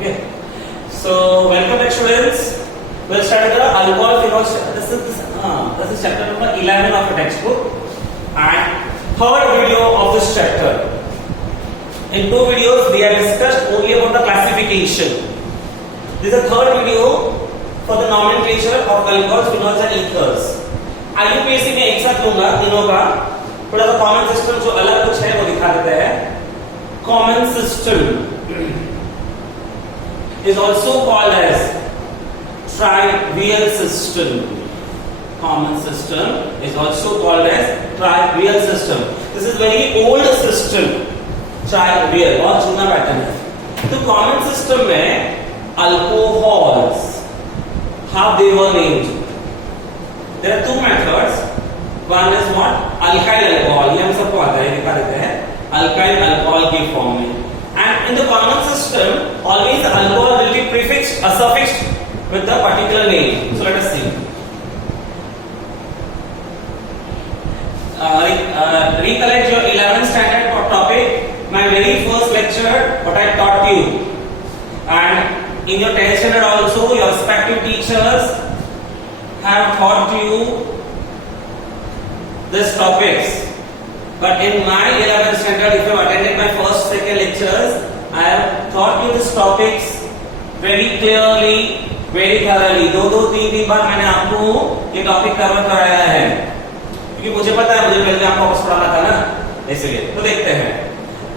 Okay. So welcome back, students. We'll start with the alcohol phenol. This is chapter number 11 of the textbook and third video of this chapter. In two videos we have discussed only about the classification. This is the third video for the nomenclature of alcohols, phenols and ethers. IUPAC में एक साथ लूंगा तीनों का, थोड़ा सा common system जो अलग कुछ है वो दिखा देते हैं. Common system is also called as trivial system. Common system is also called as trivial system. This is very old system. Trivial बहुत जूना पैटर्न है. तो common system में alcohols, how they were named. There are two methods. One is what? Alkyl alcohol. ये हम सबको आता है, दिखा देते हैं. Alkyl alcohol की फॉर्म में. And in the common system, always the alcohol will be prefixed or suffixed with the particular name. So let us see. Recollect your 11th standard topic. My very first lecture, what I taught you, and in your 10th standard also, your respective teachers have taught you these topics. But in my 11th standard, if you have attended my first, second lectures, I have taught you these topics very clearly, very thoroughly. दो तीन बार मैंने आपको ये topic cover कराया है, क्योंकि मुझे पता है, मुझे पहले आपको वापस पढ़ाना था ना, इसलिए. तो देखते हैं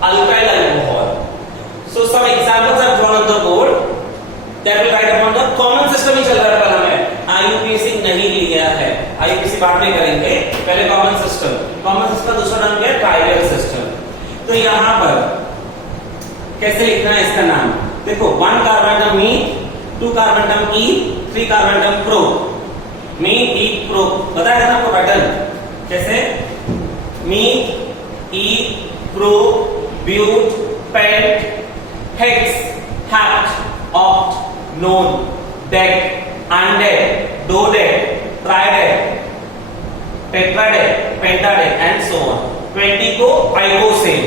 alkyl alcohol. So some examples are drawn on the board. That will write upon the common system ही चल रहा है पहला में. IUPAC नहीं लिया है, IUPAC बात नहीं करेंगे, पहले common system. Common system दूसरा नाम क्या है? Trivial system. तो यहाँ पर कैसे लिखना है इसका नाम? देखो, 1 carbon atom meth, 2 carbon atom eth, 3 carbon atom pro. Meth, eth, pro बताया था ना आपको पैटर्न कैसे? Meth, eth, pro, but, pent, hex, hept, oct, non, dec, undead, dodead, tridead, tetradead, pentadead and so on. 20 को icosane.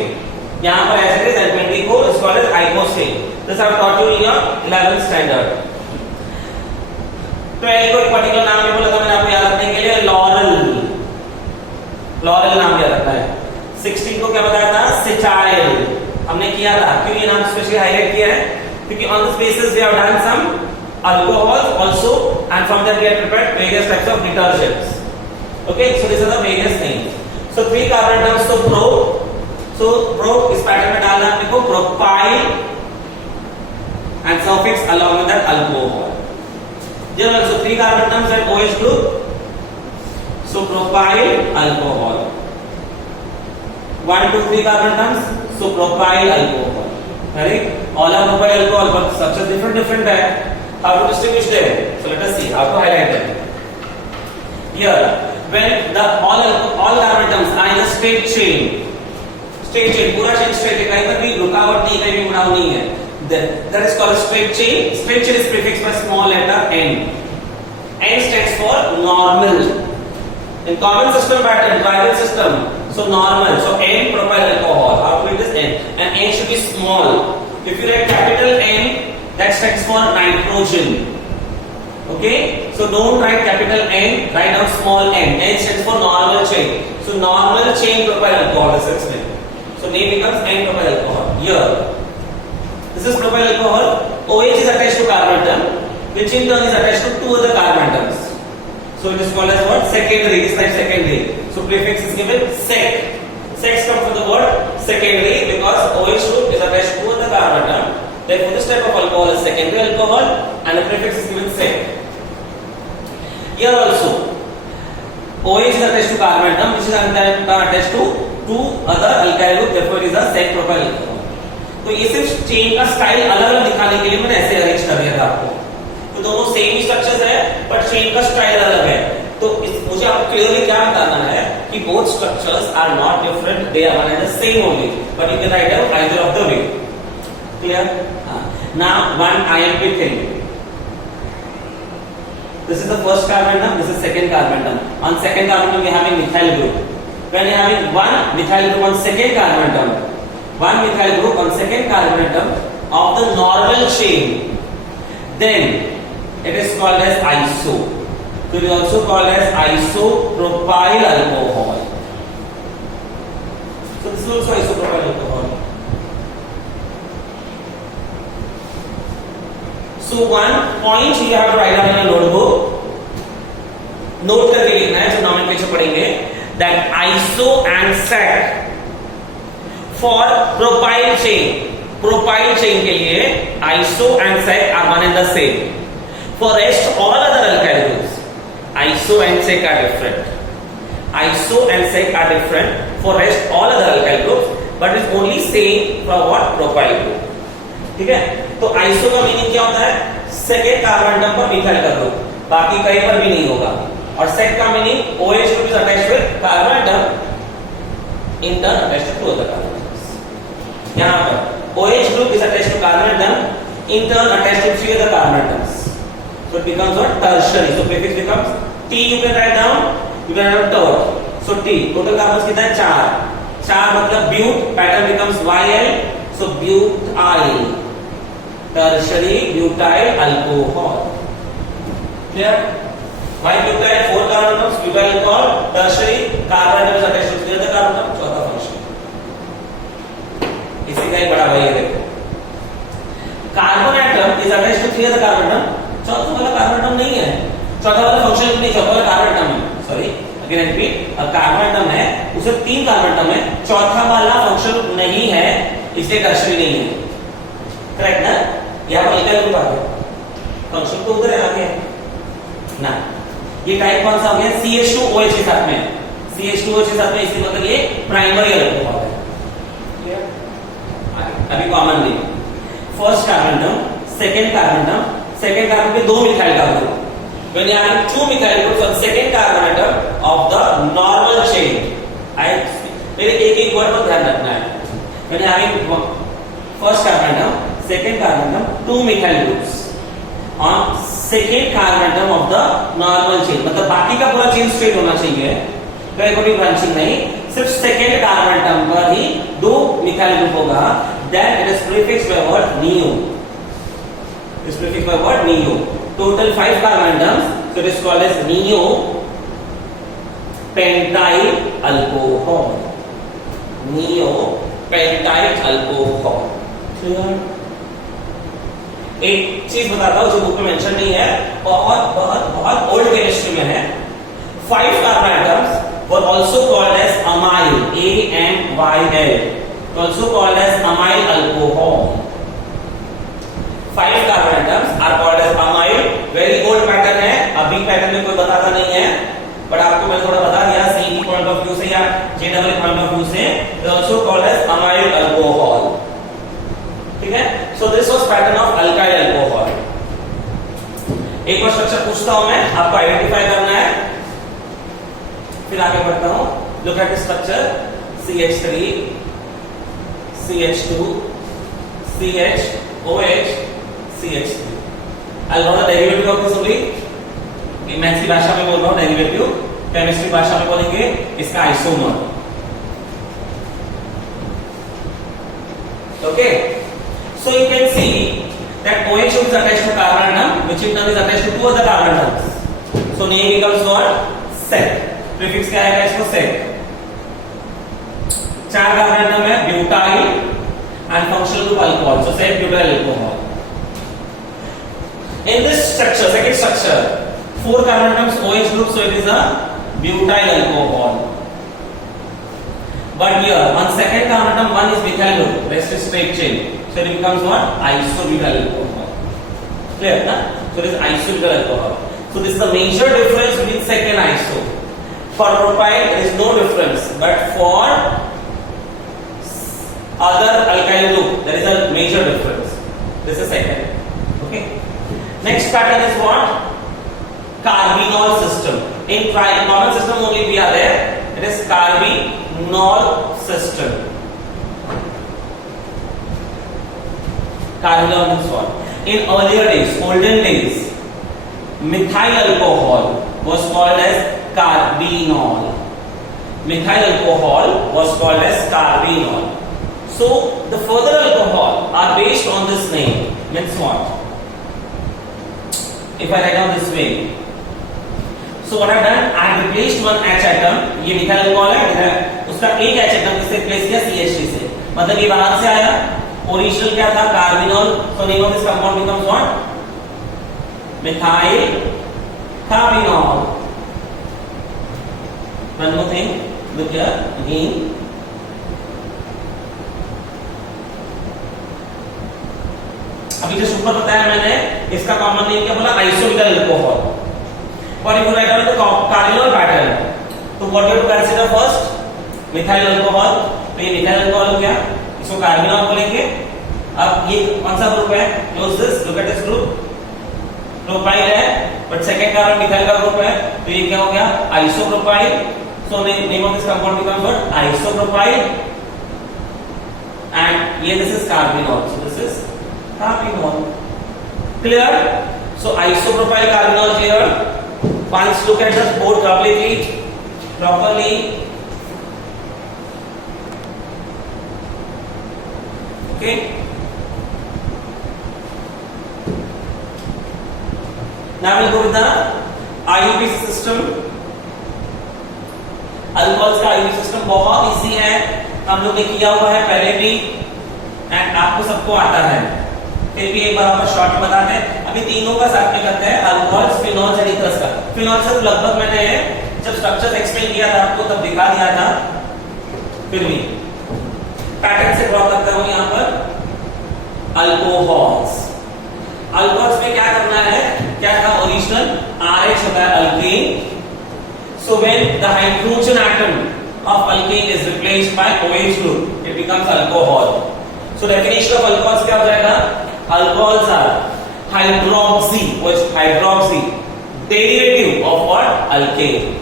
यहाँ पर ऐसे है, 20 को is called as icosane. This I have taught you in your 11th standard. 12 को एक particular नाम भी बोला था मैंने आपको याद रखने के लिए, लॉरल. लॉरल नाम याद रखना है. 16 को क्या बताया था? सिटाइल. हमने किया था. क्यों ये नाम स्पेशली हाईलाइट किया है? क्योंकि on this basis we have done some alcohols also, and from that we have prepared various types of detergents. Okay, so these are the various things. So 3 carbon atoms, so pro. So pro इस pattern में डालना है देखो, propyl and suffix along with that alcohol. Then also 3 carbon atoms and OH group. So propyl alcohol. 1, 2, 3 carbon atoms. So propyl alcohol. Right? All are propyl alcohol, but structure different है. How to distinguish them? So let us see how to highlight them. Here, when the all carbon atoms are in a straight chain, पूरा chain straight है, कहीं पर भी रुकावट नहीं, कहीं भी मुड़ाव नहीं है. That is called a straight chain. Straight chain is prefixed by small letter n. N stands for normal. In common system pattern, trivial system, so normal. So n propyl alcohol. How to write this n? And n should be small. If you write capital N, that stands for nitrogen. Okay, so don't write capital N, write down small n. N stands for normal chain. So normal chain propyl alcohol is explained. So name becomes N propyl alcohol. Here, this is propyl alcohol. OH is attached to carbon atom, which in turn is attached to 2 other carbon atoms. So it is called as what? Secondary. This type secondary. So prefix is given sec. Sex comes from the word secondary because OH group is attached to the carbon atom. Therefore, this type of alcohol is secondary alcohol, and the prefix is given sec. Here also, OH is attached to carbon atom, which is attached to 2 other alkyl group. Therefore, it is a sec propyl alcohol. तो ये सिर्फ chain का style अलग-अलग दिखाने के लिए मैंने ऐसे अरेंज कर दिया था आपको. तो दोनों सेम ही स्ट्रक्चर्स है, पर चेन का स्टाइल अलग है. तो मुझे आपको क्लियरली क्या बताना है कि both structures are not different, they are one and the same only, but you can write them either of the way. Clear? Now one IMP thing. This is the first carbon atom, this is second carbon atom. On second carbon atom we are having methyl group. When you are having one methyl group on second carbon atom, one methyl group on second carbon atom of of the normal chain, then it is called as iso. So it is also called as isopropyl alcohol. So this is also isopropyl alcohol. So one point you have to write down in your notebook. Note करके लिखना है जो nomenclature पढ़ेंगे, that iso and sec for propyl chain के लिए iso and sec are one and the same. For rest all other alkyl groups, iso and sec are different. Iso and sec are different for rest all other alkyl groups, but it's only same for what propyl group. ठीक है, तो iso का meaning क्या होता है? Second carbon atom पर methyl कर दो, बाकी कहीं पर भी नहीं होगा. और sec का meaning OH group is attached with carbon atom in turn attached to two other carbon atoms. यहाँ पर OH group is attached to carbon atom in turn attached to three other carbon atoms. So it becomes what? Tertiary. So prefix becomes T. You can write down. You can write down ter. So T. Total carbons कितना है? 4. 4 मतलब but. Pattern becomes YL. So butyl. Tertiary butyl alcohol. Clear? Why butyl? 4 carbon atoms. Butyl alcohol. Tertiary carbon atoms attached to three other carbon atoms. चौथा function. इसी का एक बड़ा भाई है देखो. Carbon atom is attached to three other carbon atoms. चौथा वाला कार्बन एटम नहीं है, चौथा वाला फंक्शन नहीं, चौथा वाला कार्बन एटम है. Sorry again repeat, carbon atom है, उसे 3 कार्बन एटम है, चौथा वाला फंक्शन नहीं है, इसलिए टर्शियरी नहीं है. करेक्ट ना? यहाँ पर अल्काइल ग्रुप आ गया, फंक्शन तो उधर है आगे ना. ये टाइप कौन सा हो गया? CH2OH के साथ में, CH2OH के साथ में, इसलिए मतलब ये प्राइमरी अल्कोहल है. क्लियर? अभी कॉमन नहीं, first carbon atom, second carbon atom, second carbon पे 2 methyl carbon. when you have 2 methyl groups on second carbon atom of the normal chain, मेरे एक वर्ड पर ध्यान रखना है. when you having first carbon atom, second carbon atom, 2 methyl groups on second carbon atom of the normal chain, मतलब बाकी का पूरा चेन स्ट्रेट होना चाहिए, कोई ब्रांचिंग नहीं, सिर्फ सेकंड कार्बन एटम पर ही 2 मिथाइल ग्रुप होगा. then it is prefixed by word neo. Is prefixed by what? Neo. Total 5 carbon atoms, so it is called as neo pentyl alcohol. Neo pentyl alcohol. Clear? एक चीज बताता हूं जो book में mention नहीं है, बहुत बहुत बहुत ओल्ड केमिस्ट्री में है. 5 carbon atoms were also called as amyl, AMYL, also called as amyl alcohol. 5 carbon atoms are called as amyl. Very old pattern है, अभी पैटर्न में कोई बताता नहीं है, बट आपको मैं थोड़ा बता दिया CE पॉइंट ऑफ व्यू से या JEE पॉइंट ऑफ व्यू से. They also called as amyl alcohol. ठीक है? So this was pattern of alkyl alcohol. एक बार स्ट्रक्चर पूछता हूं मैं, आपको आइडेंटिफाई करना है, फिर आगे बढ़ता हूं. Look at the structure: CH3, CH2, CH, OH, CH3. I'll draw the derivative of this only. Maths की भाषा में बोल रहा हूँ डेरिवेटिव, केमिस्ट्री भाषा में बोलेंगे इसका isomer. Okay, so you can see that OH is attached to carbon atom, which in turn is attached to 2 other carbon atoms. So name becomes what? Sec. Prefix क्या आएगा इसको? Sec. 4 carbon atom है, butyl and functional group alcohol. So sec butyl alcohol. In this structure, second structure, 4 carbon atoms OH group, so it is a butyl alcohol. But here on second carbon atom, one is methyl group, rest is straight chain, so it becomes what? Isobutyl alcohol. Clear na? So it is isobutyl alcohol. So this is the major difference between sec and iso. For propyl there is no difference, but for other alkyl group there is a major difference. This is second. Okay. Next pattern is what? Carbinol system. In common system only we are there. It is carbinol system. Carbinol means what? In earlier days, olden days, methyl alcohol was called as carbinol. Methyl alcohol was called as carbinol. So the further alcohol are based on this name. means what? If I write down this way, so what I've done, I have replaced one H atom, ये methyl alcohol है, उसका एक H atom किससे replace किया? CH3 से, मतलब ये बाहर से आया, ओरिजिनल क्या था? Carbinol, so name of this compound becomes what? Methyl carbinol. One more thing, look here again. अभी जो ऊपर बताया मैंने, इसका कॉमन नेम क्या बोला? आइसोमिथाइल अल्कोहल. और if you write down the cardinal pattern, तो what you have to consider first? Methyl alcohol. तो ये मिथाइल अल्कोहल हो गया, इसको कार्बिनॉल बोलेंगे. अब ये कौन सा ग्रुप है? Close this, look at this group. Propyl है, बट सेकंड कार्बन मिथाइल का ग्रुप है, तो ये क्या हो गया? Isopropyl. So name of this compound becomes what? Isopropyl. And ये this is carbinol. So this is carbinol. Clear? So isopropyl carbinol clear. Once look at the board properly. Okay. Now we'll go with the IUPAC system. Alcohols का IUPAC system बहुत easy है, हम लोग ने किया हुआ है पहले भी, एंड आपको सबको आता है. फिर भी एक बार आपको शॉर्ट में बताते हैं. अभी तीनों का साथ में करते हैं, अल्कोहल्स, फिनोल्स एंड ईथर्स का. फिनोल्स से लगभग मैंने जब स्ट्रक्चर एक्सप्लेन किया था आपको तब दिखा दिया था. फिर भी पैटर्न से ड्रॉ करता हूं यहां पर. अल्कोहल्स, अल्कोहल्स में क्या करना है? क्या था? ओरिजिनल RH होता है alkane. So when the hydrogen atom of alkane is replaced by OH group, it becomes alcohol. So definition of alcohols क्या हो जाएगा? Alcohols are hydroxy, which hydroxy derivative of what? Alkane.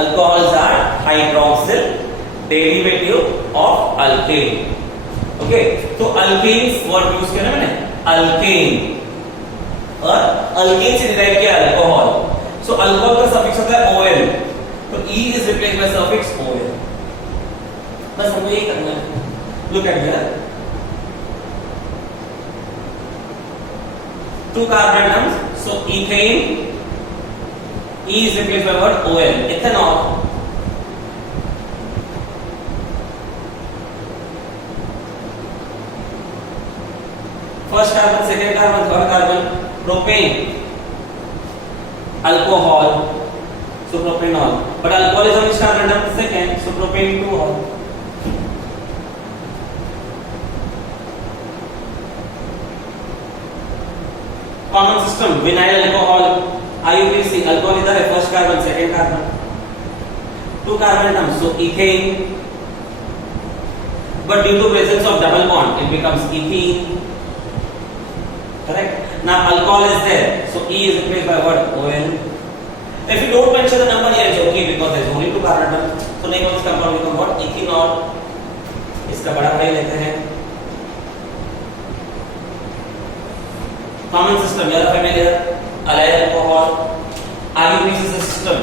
Alcohols are hydroxyl derivative of alkane. Okay, तो alkanes word use किया ना मैंने, alkane, और alkane से derive किया alcohol. So alcohol का suffix होता है OL, तो E is replaced by suffix OL. बस हमको यही करना है. Look at here. Two carbon atoms, so ethane, E is replaced by what? OL, ethanol. First carbon, second carbon, third carbon, propane, alcohol, so propanol. But alcohol is on which carbon atom? Second, so propane 2-ol. Common system, vinyl alcohol, IUPAC, alcohol इधर है, first carbon, second carbon, two carbon atoms, so ethane. But due to presence of double bond, it becomes ethene. Correct? Now alcohol is there, so E is replaced by what? OL. If you don't mention the number here, it's okay because there is only two carbon atoms. So name of this compound becomes what? Ethanol. इसका बड़ा भाई लेते हैं. Common system, you are familiar. Allyl alcohol, IUPAC system.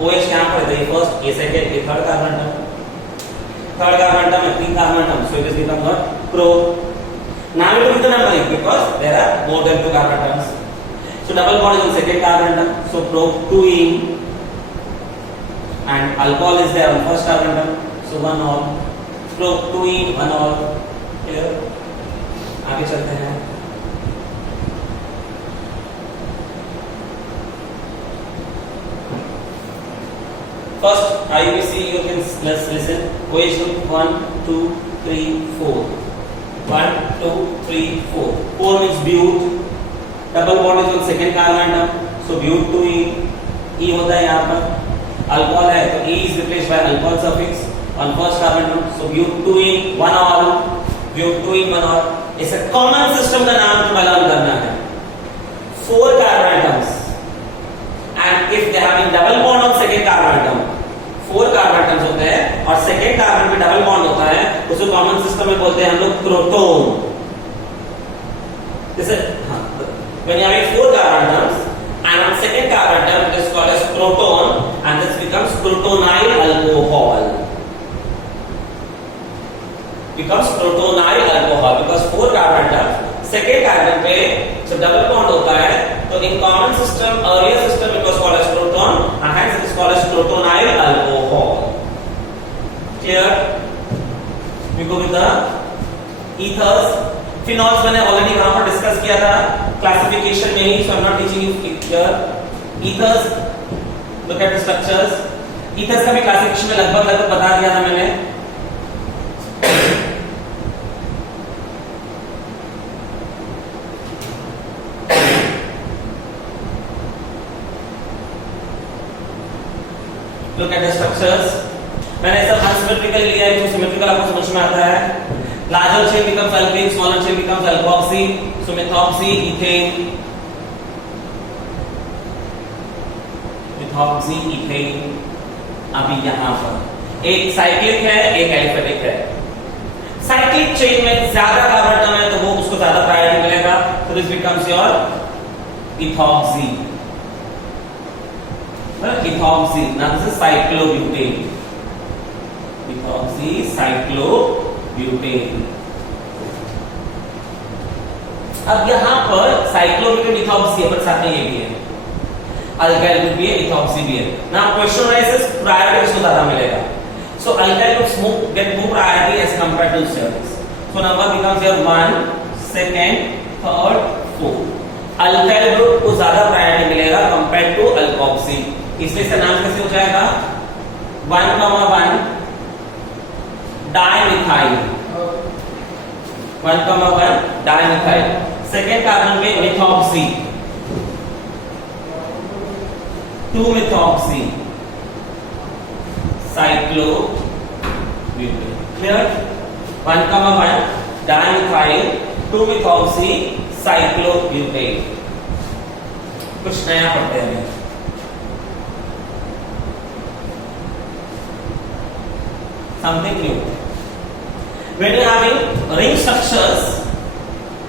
OH यहाँ पर है, first, ये second, ये third carbon atom. Third carbon atom है, तीन carbon atom, so it is become what? Pro. Now we look at the numbering because there are more than two carbon atoms. So double bond is on second carbon atom, so pro 2ene, and alcohol is there on first carbon atom, so 1-ol. Pro 2ene, 1-ol. Clear? आगे चलते हैं. First IUPAC, you can let's listen. OH group 1, 2, 3, 4. 1, 2, 3, 4. 4 means bute. Double bond is on second carbon atom, so bute 2ene. E होता है यहाँ पर. Alcohol है तो E is replaced by alcohol suffix on first carbon atom, so bute 2ene, 1-ol. Bute 2ene, 1-ol. इसे common system का नाम मालूम करना है. 4 carbon atoms, and if they have double bond on second carbon atom, 4 carbon atoms होते हैं और second carbon में डबल बॉन्ड होता है, उसे कॉमन सिस्टम में बोलते हैं हम लोग प्रोटॉन. जैसे when you have 4 carbon atoms and on second carbon atom it is called as proton and this becomes protonyl alcohol. Becomes protonyl alcohol because 4 carbon atoms, second carbon पे जब double bond होता है तो in common system earlier system it was called as proton and hence it is called as protonyl alcohol. Clear? We go with the ethers. Phenols मैंने already वहां पर discuss किया था क्लासिफिकेशन में ही, so I'm not teaching you here. Ethers, look at the structures. Ethers का भी classification में लगभग बता दिया था मैंने. Look at the structures. मैंने सब अनसिमेट्रिकल लिया है, जो सिमेट्रिकल आपको समझ में आता है. Larger chain becomes alkane, smaller chain becomes alkoxy. So methoxy, ethane, methoxy, ethane. अभी यहाँ पर एक साइक्लिक है, एक एलिफेटिक है. साइक्लिक चेन में ज्यादा कार्बन है तो वो उसको ज्यादा प्रायोरिटी मिलेगा. So this becomes your ethoxy. Ethoxy. Now this is cyclobutane. Ethoxy, cyclobutane. अब यहां पर साइक्लोब्यूटेन इथॉक्सी पर साथ में ये भी है, अल्काइल ग्रुप भी है, इथॉक्सी भी है. नाउ क्वेश्चन राइजेस प्रायोरिटी किसको ज्यादा मिलेगा? So alkyl groups get more priority as compared to steroids. So number becomes your 1, 2, 3, 4. Alkyl group को ज्यादा प्रायोरिटी मिलेगा कंपेयर्ड टू अल्कोक्सी. इसलिए इसका नाम कैसे हो जाएगा? 1,1 डाइमिथाइल. 1,1 डाइमिथाइल. सेकेंड कार्बन पे methoxy, 2 methoxy, cyclobutane. Clear? 1,1 dimethyl, 2 methoxy, cyclobutane. कुछ नया पढ़ते हैं. Something new. When you are having ring structures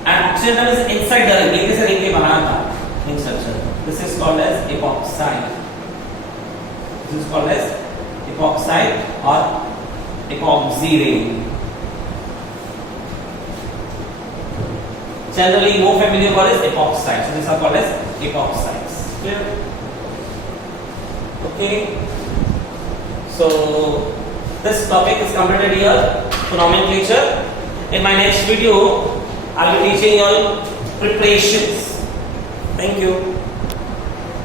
and oxygen is inside the ring, जैसे ring के बाहर था ring structure. This is called as epoxide. This is called as epoxide or epoxy ring. Generally, more familiar word is epoxide. So these are called as epoxides. Clear? Okay. So this topic is completed here for nomenclature. In my next video, I will be teaching you all preparations. Thank you.